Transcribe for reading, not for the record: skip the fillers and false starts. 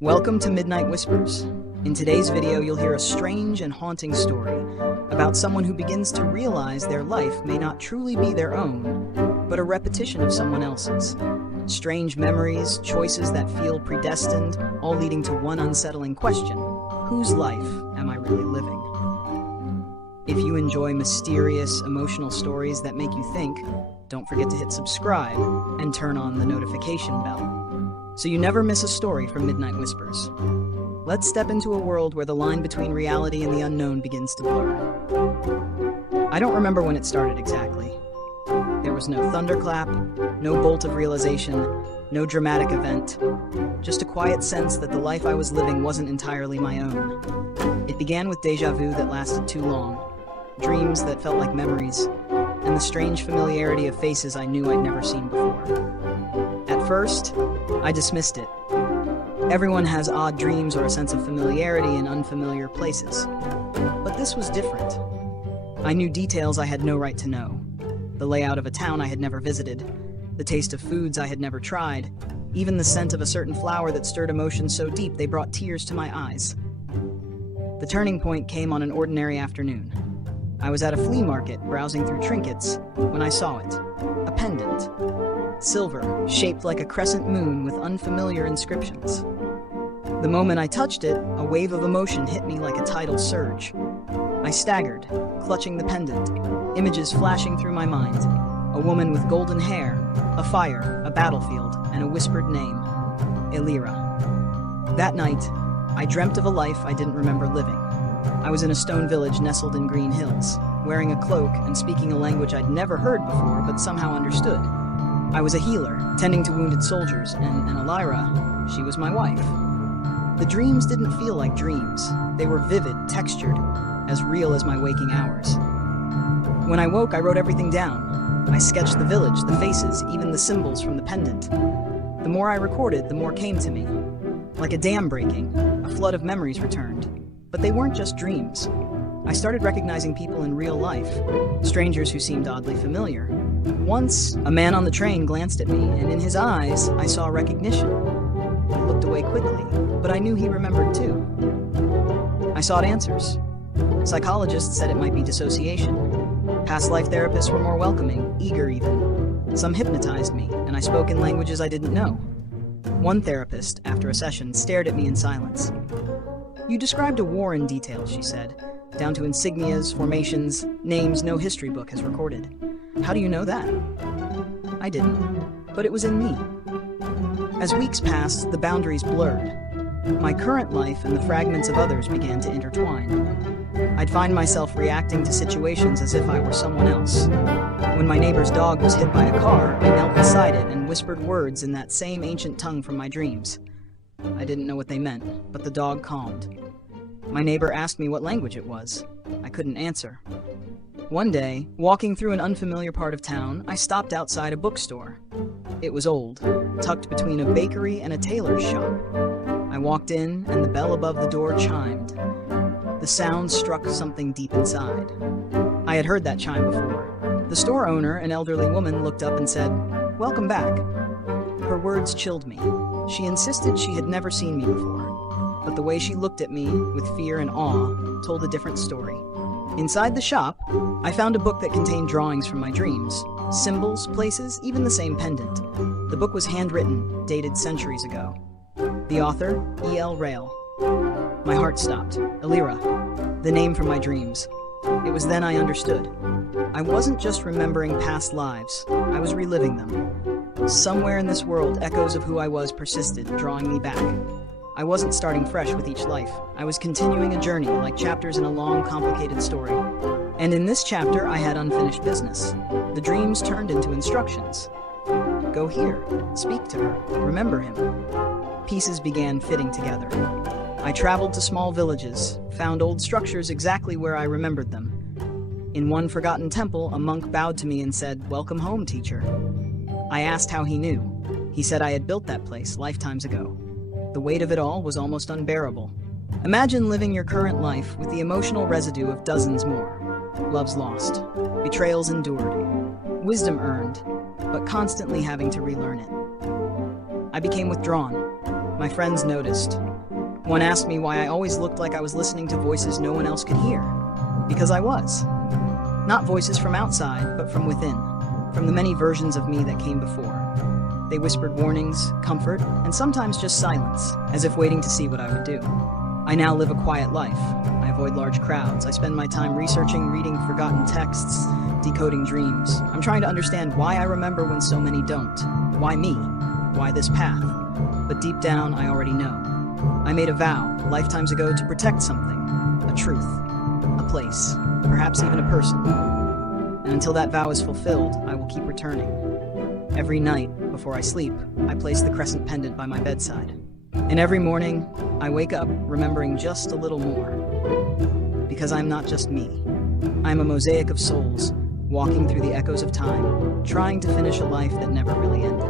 Welcome to Midnight Whispers. In today's video, you'll hear a strange and haunting story about someone who begins to realize their life may not truly be their own, but a repetition of someone else's. Strange memories, choices that feel predestined, all leading to one unsettling question: whose life am I really living? If you enjoy mysterious, emotional stories that make you think, don't forget to hit subscribe and turn on the notification bell, so you never miss a story from Midnight Whispers. Let's step into a world where the line between reality and the unknown begins to blur. I don't remember when it started exactly. There was no thunderclap, no bolt of realization, no dramatic event, just a quiet sense that the life I was living wasn't entirely my own. It began with déjà vu that lasted too long, dreams that felt like memories, and the strange familiarity of faces I knew I'd never seen before. At first, I dismissed it. Everyone has odd dreams or a sense of familiarity in unfamiliar places. But this was different. I knew details I had no right to know. The layout of a town I had never visited, the taste of foods I had never tried, even the scent of a certain flower that stirred emotions so deep they brought tears to my eyes. The turning point came on an ordinary afternoon. I was at a flea market browsing through trinkets when I saw it. A pendant. Silver, shaped like a crescent moon with unfamiliar inscriptions. The moment I touched it, a wave of emotion hit me like a tidal surge. I staggered, clutching the pendant, images flashing through my mind. A woman with golden hair, a fire, a battlefield, and a whispered name: Elira. That night, I dreamt of a life I didn't remember living. I was in a stone village nestled in green hills, wearing a cloak and speaking a language I'd never heard before but somehow understood. I was a healer, tending to wounded soldiers, and Elira, she was my wife. The dreams didn't feel like dreams. They were vivid, textured, as real as my waking hours. When I woke, I wrote everything down. I sketched the village, the faces, even the symbols from the pendant. The more I recorded, the more came to me. Like a dam breaking, a flood of memories returned. But they weren't just dreams. I started recognizing people in real life, strangers who seemed oddly familiar. Once, a man on the train glanced at me, and in his eyes, I saw recognition. I looked away quickly, but I knew he remembered too. I sought answers. Psychologists said it might be dissociation. Past life therapists were more welcoming, eager even. Some hypnotized me, and I spoke in languages I didn't know. One therapist, after a session, stared at me in silence. "You described a war in detail," she said, "down to insignias, formations, names no history book has recorded. How do you know that?" I didn't, but it was in me. As weeks passed, the boundaries blurred. My current life and the fragments of others began to intertwine. I'd find myself reacting to situations as if I were someone else. When my neighbor's dog was hit by a car, I knelt beside it and whispered words in that same ancient tongue from my dreams. I didn't know what they meant, but the dog calmed. My neighbor asked me what language it was. I couldn't answer. One day, walking through an unfamiliar part of town, I stopped outside a bookstore. It was old, tucked between a bakery and a tailor's shop. I walked in, and the bell above the door chimed. The sound struck something deep inside. I had heard that chime before. The store owner, an elderly woman, looked up and said, "Welcome back." Her words chilled me. She insisted she had never seen me before, but the way she looked at me, with fear and awe, told a different story. Inside the shop, I found a book that contained drawings from my dreams, symbols, places, even the same pendant. The book was handwritten, dated centuries ago. The author, E.L. Rail. My heart stopped. Elira, the name from my dreams. It was then I understood. I wasn't just remembering past lives, I was reliving them. Somewhere in this world, echoes of who I was persisted, drawing me back. I wasn't starting fresh with each life. I was continuing a journey, like chapters in a long, complicated story. And in this chapter, I had unfinished business. The dreams turned into instructions. Go here, speak to her, remember him. Pieces began fitting together. I traveled to small villages, found old structures exactly where I remembered them. In one forgotten temple, a monk bowed to me and said, "Welcome home, teacher." I asked how he knew. He said I had built that place lifetimes ago. The weight of it all was almost unbearable. Imagine living your current life with the emotional residue of dozens more. Loves lost, betrayals endured, wisdom earned, but constantly having to relearn it. I became withdrawn. My friends noticed. One asked me why I always looked like I was listening to voices no one else could hear. Because I was. Not voices from outside, but from within. From the many versions of me that came before. They whispered warnings, comfort, and sometimes just silence, as if waiting to see what I would do. I now live a quiet life. I avoid large crowds. I spend my time researching, reading forgotten texts, decoding dreams. I'm trying to understand why I remember when so many don't. Why me? Why this path? But deep down, I already know. I made a vow, lifetimes ago, to protect something. A truth. A place. Perhaps even a person. And until that vow is fulfilled, I will keep returning. Every night, before I sleep, I place the crescent pendant by my bedside. And every morning, I wake up remembering just a little more. Because I'm not just me. I'm a mosaic of souls, walking through the echoes of time, trying to finish a life that never really ended.